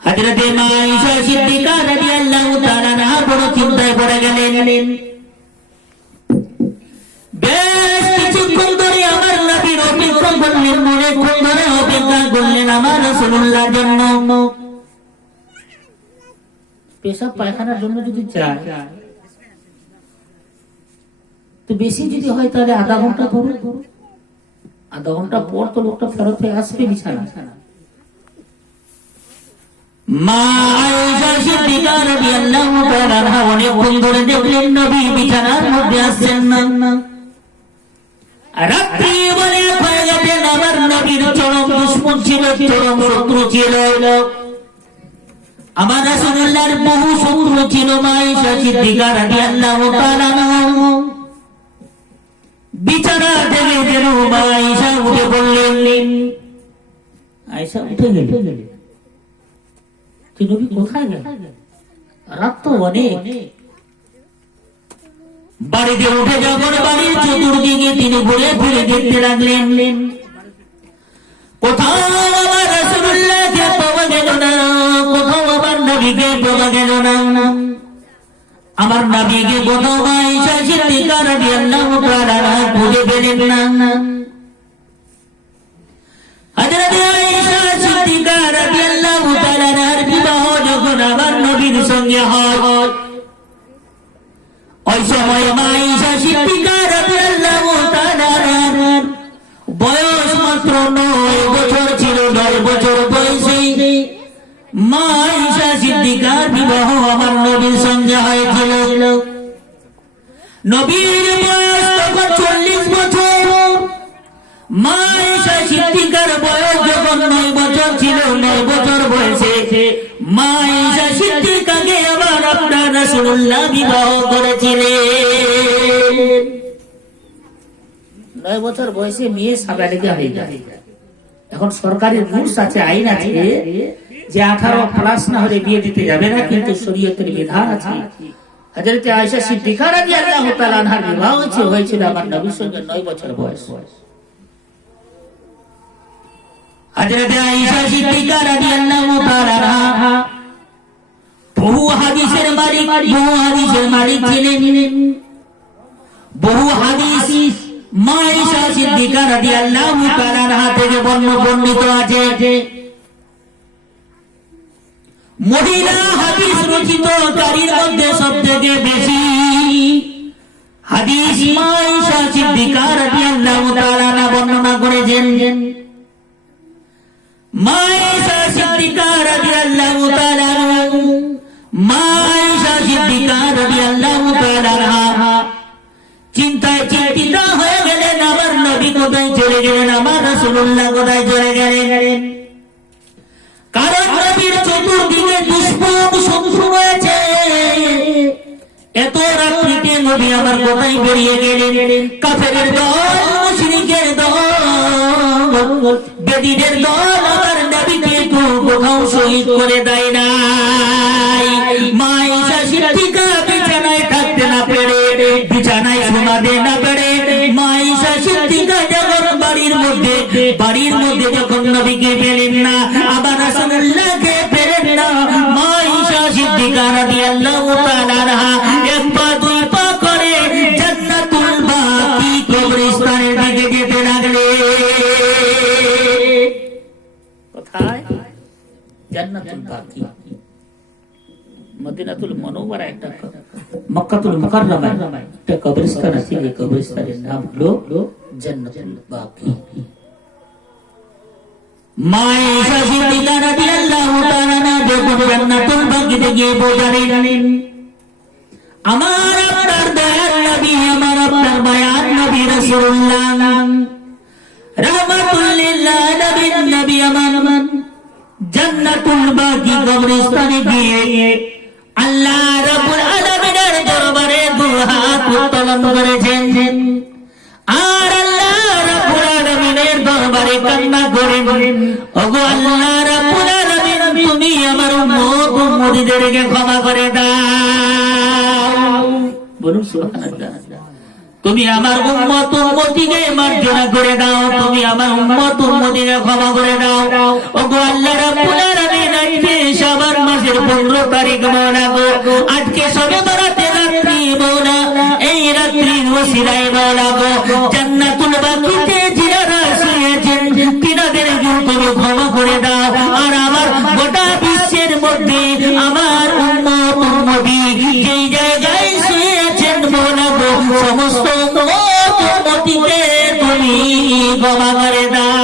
হযরতে মা আয়েশা সিদ্দিকা রাদিয়াল্লাহু তাআলা আনহা বড় চিন্তায় পড়ে গেলেন। বেশ কিছুক্ষণ ধরে আমার নবীর অপেক্ষা করলেন, অনেকক্ষণ ধরে অপেক্ষা করলেন আমার রাসূলুল্লাহর জন্য। পেশাব পায়খানার জন্য যদি চায় তো বেশি যদি হয় তাহলে আধা ঘন্টা ধরে, আধা ঘন্টা পর তো লোকটা ফেরত হয়ে আসবে বিছানা। মা আয়েশা সিদ্দিকা রাদিয়াল্লাহু তাআলা আনহা অনেকক্ষণ ধরে দেখলেন নবী বিছানার মধ্যে আসছেন না। রাত্রি বলে হয়ে গেছেন, আমার নবীর চরম দুশমন ছিল, চরম শত্রু ছিল। আমার রাসূলুল্লাহর বহু শত্রু ছিল। মা আয়েশা সিদ্দিকা রাদিয়াল্লাহু তাআলা আনহা বিছানা থেকে যেন মা আয়েশা উঠে পড়লেন। আয়েশা উঠে গেলেন, নবী কোথায় গেলেন? রাত তো অনেক। বাড়িতে উঠে যখন বাড়ির চতুর্দিকে তিনি ঘুরে ফিরে দেখতে লাগলেন, কোথাও আমার রাসূলুল্লাহকে পাওয়া গেল না, কোথাও আমার নবীকে পাওয়া গেল না। আমার নবীকে কোথাও মা আয়েশা সিদ্দিকা রাদিয়াল্লাহু তাআলা আনহা খুঁজে পেলেন না। হযরত আয়েশা সিদ্দিকা রাদিয়াল্লাহু তাআলা আনহার বিবাহ যখন আমার নবীর সঙ্গে হয়, ওই সময় মা আয়েশা সিদ্দিকা রাদিয়াল্লাহু তাআলা আনহার বয়স মাত্র 9 বছর ছিল। 9 বছর বয়সে মা আয়েশা সিদ্দিকার বিবাহ আমার নবীর সঙ্গে হয়েছিল। নবীর বয়স তখন 40 বছর, মা আয়েশা সিদ্দিকার বয়স যখন 9 বছর ছিল। 9 বছর বয়সে মা আয়েশা সিদ্দিকাকে আবার আপনার রাসূলুল্লাহ বিবাহ করেছিলেন। 9 বছর বয়সে মেয়ে সাবালিকা হয়ে যায়। এখন সরকারি রুলস আছে, আইন আছে যে 18 প্লাস না হলে বিয়ে দিতে যাবে না, কিন্তু শরীয়তের বিধান আছে। হযরত আয়েশা সিদ্দিকা রাদিয়াল্লাহু তাআলা আনহার বিবাহ হয়েছিল আমার নবীর সঙ্গে 9 বছর বয়স। হযরত আয়েশা সিদ্দিকা রাদিয়াল্লাহু তাআলা আনহা বহু হাদিসের মালিক ছিলেন। বহু হাদিস মা আয়েশা সিদ্দিকা রাদিয়াল্লাহু তাআলা আনহা থেকে বর্ণিত আছে। মহিলা হাদিস রচিতকারীর মধ্যে সবথেকে বেশি হাদিস মা আয়েশা সিদ্দিকা রাদিয়াল্লাহু তাআলা আনহা বর্ণনা করেছেন। মা আয়েশা সিদ্দিকা রাদিয়াল্লাহু তাআলা মা আয়েশা সিদ্দিকা রাদিয়াল্লাহু তাআলা আনহা চিন্তায় চিন্তিত হয়ে গেলেন, আমার নবী কোথায় চলে গেলেন, আমার রাসূলুল্লাহ কোথায় চলে গেলেন। কারণ নবীর চতুর্দিকে দুশমন শত্রু রয়েছে। এত রাত্রিতে নবী আমার কোথায় বেরিয়ে গেলেন। কাফেরের দল, মুশরিকের দল, বেদীদের দল আমার নবীকে কোথাও শহীদ করে দেয় নাই। মা আয়েশা সিদ্দিকা বিছানায় থাকতে না পেরে, বিছানায় ঘুমাতে না পেরে মা আয়েশা সিদ্দিকা যখন বাড়ির মধ্যে যখন নবীকে পেলেন না, আবার রাসূলুল্লাহকে পেলেন না, মা আয়েশা সিদ্দিকা রাদিয়াল্লাহু তাআলা আনহা এক পা দুই পা করে জান্নাতুল বাকি কবরস্থানের দিকে যেতে লাগলেন। কোথায়? জান্নাতুল বাকি, মদিনাতুল মুনাওয়ারা একটা মক্কাতুল মুকাররমায় একটা কবরস্থান আছে। এই কবরস্থানের নাম হলো জান্নাতুল বাকি। মা আয়েশা সিদ্দিকা রাদিয়াল্লাহু তাআলা আনহা যখন জান্নাতুল বাকিতে গিয়ে পৌঁছালেন, আমার আপনার দয়ার নবী, আমার আপনার মায়ার নবী রাসূলুল্লাহ রাহমাতুল লিল আলামিন নবী আমার জান্নাতুল বাকি কবরস্থানে গিয়ে আল্লাহ রাব্বুল আলামিনের দরবারে দুহাত উত্তোলন করেছেন। আর আল্লাহ রাব্বুল আলামিনের দরবারে কান্না করেন, ওগো আল্লাহ রাব্বুল আলামিন, তুমি আমার উম্মতদেরকে ক্ষমা করে দাও। বলুন সুবহানাল্লাহ। তুমি আমার উম্মতকে মার্জনা করে দাও, তুমি আমার উম্মতকে ক্ষমা করে দাও। ওগো আল্লাহ রাব্বুল আলামিন, পেশাব তারিখ মৌলা গো, আজকে সবে বরাতে রাত্রি মৌলা, এই রাত্রির ওসিলায় মৌলা গো, জান্নাতুল বাকিতে জিনারা শুয়েছেন তিনাদের তুমি ক্ষমা করে দাও। আর আমার গোটা বিশ্বের মধ্যে আমার উম্মত উম্মতি যেই জায়গায় শুয়েছেন মৌলা গো, সমস্ত উম্মতিকে তুমি ক্ষমা করে দাও।